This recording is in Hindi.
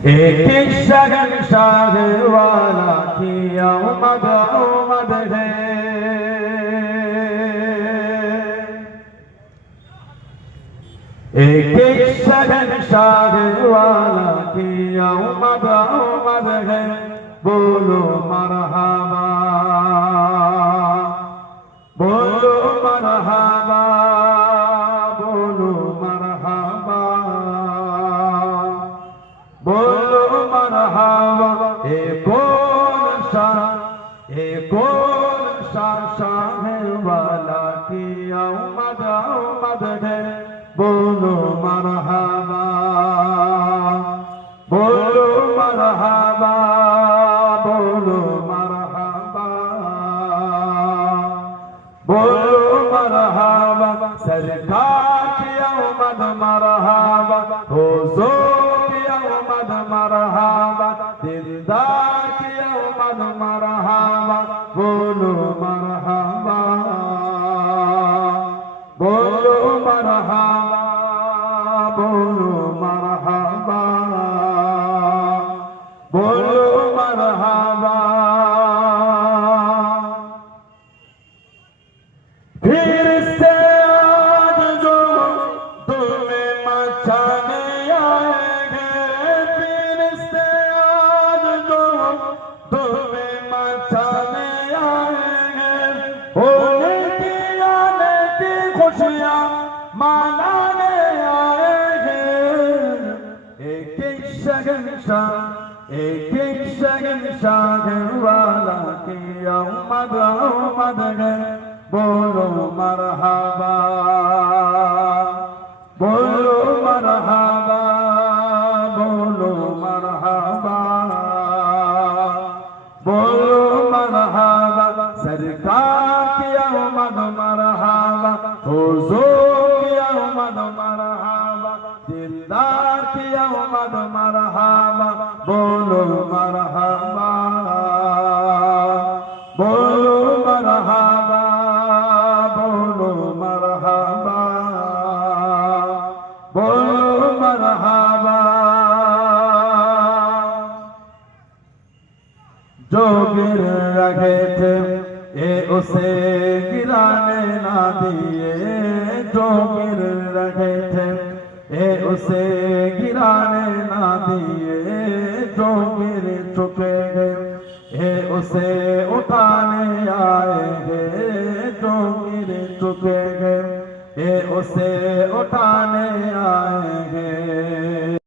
एक शहंशाह वाला की आमद आमद है। एक शहंशाह वाला की आमद आमद है। बोलो मरहबा, बोलो मरहबा, बोलो मरहबा, बोलो मरहबा। ए कौन शाह वाला की आमद आमद है। बोलो मरहबा, बोलो मरहबा, बोलो मरहबा, बोलो मरहबा। सरकार की आमद मरहबा, हुजूर की आमद मरहबा, दिलदार की आमद मरहबा। बोलो मरहबा, बोलो मरहबा, बोलो मरहबा, बोलो मरहबा। फिरिश्ते आज जो तुम्हें मचाने आएंगे, फिरिश्ते आज जो तुम्हें मचाने आएंगे। होली की आने की खुशियाँ मनाने आएंगे। एक एक शहंशाह वाला की आमद आमद है। बोलो मरहबा, बोलो मरहबा, बोलो मरहबा, बोलो मरहबा। सरकार की आमद मरहबा, हुजूर की आमद मरहबा, दिलदार की आमद मरहबा। बोलो मरहबा, बोलो मरहबा, बोलो मरहबा, बोलो मरहबा। जो गिर रहे थे ये उसे गिराने ना दिए, जो गिर रहे थे ये उसे गिराने ना दिए। जो गिर चुके हैं ये उसे उठाने आएंगे, जो गिर चुके हैं ये उसे उठाने आएंगे।